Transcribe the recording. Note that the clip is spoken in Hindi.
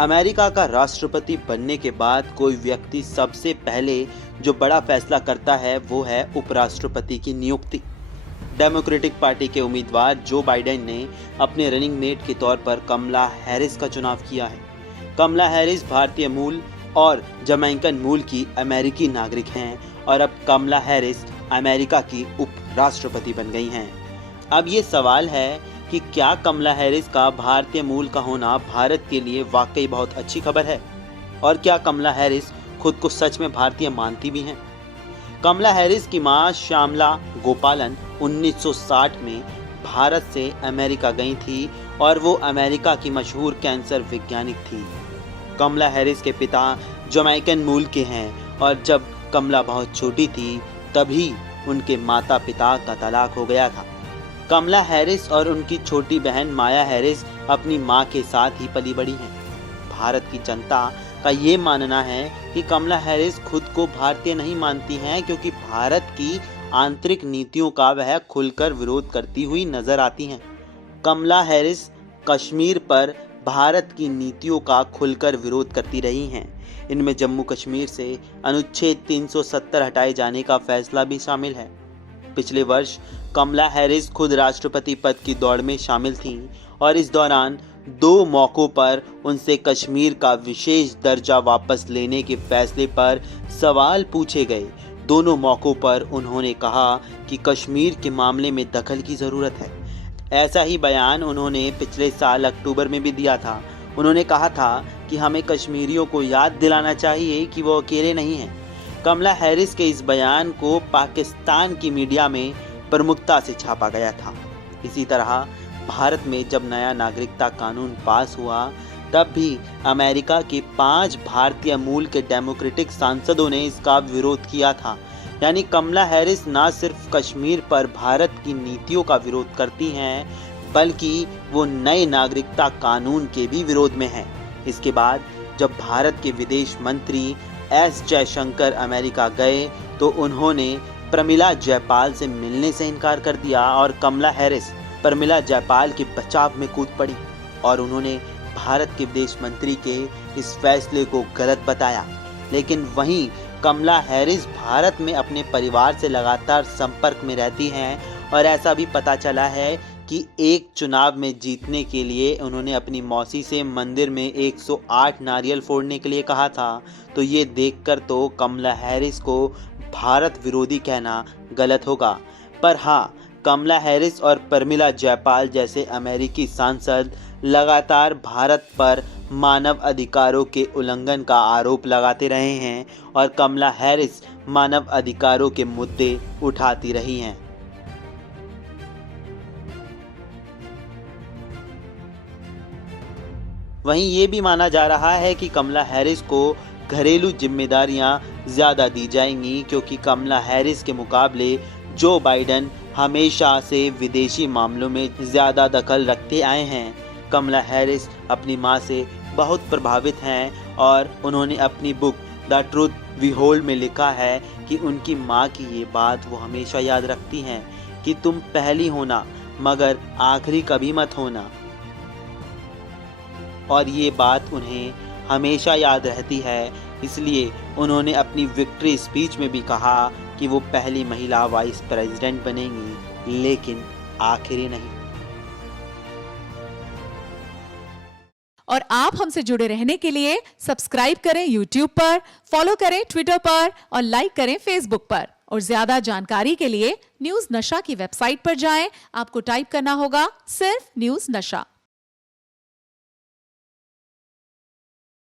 अमेरिका का राष्ट्रपति बनने के बाद कोई व्यक्ति सबसे पहले जो बड़ा फैसला करता है वो है उपराष्ट्रपति की नियुक्ति। डेमोक्रेटिक पार्टी के उम्मीदवार जो बाइडेन ने अपने रनिंग मेट के तौर पर कमला हैरिस का चुनाव किया है। कमला हैरिस भारतीय मूल और जमैकन मूल की अमेरिकी नागरिक हैं और अब कमला हैरिस अमेरिका की उपराष्ट्रपति बन गई हैं। अब ये सवाल है कि क्या कमला हैरिस का भारतीय मूल का होना भारत के लिए वाकई बहुत अच्छी खबर है और क्या कमला हैरिस खुद को सच में भारतीय मानती भी हैं? कमला हैरिस की मां श्यामला गोपालन 1960 में भारत से अमेरिका गई थी और वो अमेरिका की मशहूर कैंसर वैज्ञानिक थी। कमला हैरिस के पिता जमैकन मूल के हैं और जब कमला बहुत छोटी थी तभी उनके माता पिता का तलाक हो गया था। कमला हैरिस और उनकी छोटी बहन माया हैरिस अपनी मां के साथ ही पली बड़ी हैं। भारत की जनता का ये मानना है कि कमला हैरिस खुद को भारतीय नहीं मानती हैं क्योंकि भारत की आंतरिक नीतियों का वह खुलकर विरोध करती हुई नजर आती हैं। कमला हैरिस कश्मीर पर भारत की नीतियों का खुलकर विरोध करती रही हैं। इनमें जम्मू कश्मीर से अनुच्छेद 370 हटाए जाने का फैसला भी शामिल है। पिछले वर्ष कमला हैरिस खुद राष्ट्रपति पद की दौड़ में शामिल थीं और इस दौरान 2 मौकों पर उनसे कश्मीर का विशेष दर्जा वापस लेने के फैसले पर सवाल पूछे गए। दोनों मौकों पर उन्होंने कहा कि कश्मीर के मामले में दखल की ज़रूरत है। ऐसा ही बयान उन्होंने पिछले साल अक्टूबर में भी दिया था। उन्होंने कहा था कि हमें कश्मीरियों को याद दिलाना चाहिए कि वो अकेले नहीं हैं। कमला हैरिस के इस बयान को पाकिस्तान की मीडिया में प्रमुखता से छापा गया था। इसी तरह भारत में जब नया नागरिकता कानून पास हुआ तब भी अमेरिका के 5 भारतीय मूल के डेमोक्रेटिक सांसदों ने इसका विरोध किया था। यानी कमला हैरिस न सिर्फ कश्मीर पर भारत की नीतियों का विरोध करती हैं बल्कि वो नए नागरिकता कानून के भी विरोध में हैं। इसके बाद जब भारत के विदेश मंत्री एस जयशंकर अमेरिका गए तो उन्होंने प्रमिला जयपाल से मिलने से इनकार कर दिया और कमला हैरिस प्रमिला जयपाल के बचाव में कूद पड़ी और उन्होंने भारत के विदेश मंत्री के इस फैसले को गलत बताया। लेकिन वहीं कमला हैरिस भारत में अपने परिवार से लगातार संपर्क में रहती हैं और ऐसा भी पता चला है कि एक चुनाव में जीतने के लिए उन्होंने अपनी मौसी से मंदिर में 108 नारियल फोड़ने के लिए कहा था। तो ये देखकर तो कमला हैरिस को भारत विरोधी कहना गलत होगा। पर हाँ, कमला हैरिस और प्रमिला जयपाल जैसे अमेरिकी सांसद लगातार भारत पर मानव अधिकारों के उल्लंघन का आरोप लगाते रहे हैं और कमला हैरिस मानव अधिकारों के मुद्दे उठाती रही हैं। वहीं ये भी माना जा रहा है कि कमला हैरिस को घरेलू जिम्मेदारियां ज़्यादा दी जाएंगी क्योंकि कमला हैरिस के मुकाबले जो बाइडेन हमेशा से विदेशी मामलों में ज़्यादा दखल रखते आए हैं। कमला हैरिस अपनी मां से बहुत प्रभावित हैं और उन्होंने अपनी book the truth we hold में लिखा है कि उनकी मां की ये बात वो हमेशा याद रखती हैं कि तुम पहली होना मगर आखिरी कभी मत होना। और ये बात उन्हें हमेशा याद रहती है, इसलिए उन्होंने अपनी विक्ट्री स्पीच में भी कहा कि वो पहली महिला वाइस प्रेसिडेंट बनेंगी लेकिन आखिरी नहीं। और आप हमसे जुड़े रहने के लिए सब्सक्राइब करें YouTube पर, फॉलो करें ट्विटर पर और लाइक करें Facebook पर। और ज्यादा जानकारी के लिए न्यूज़ नशा की वेबसाइट पर जाएं। आपको टाइप करना होगा सिर्फ न्यूज़ नशा।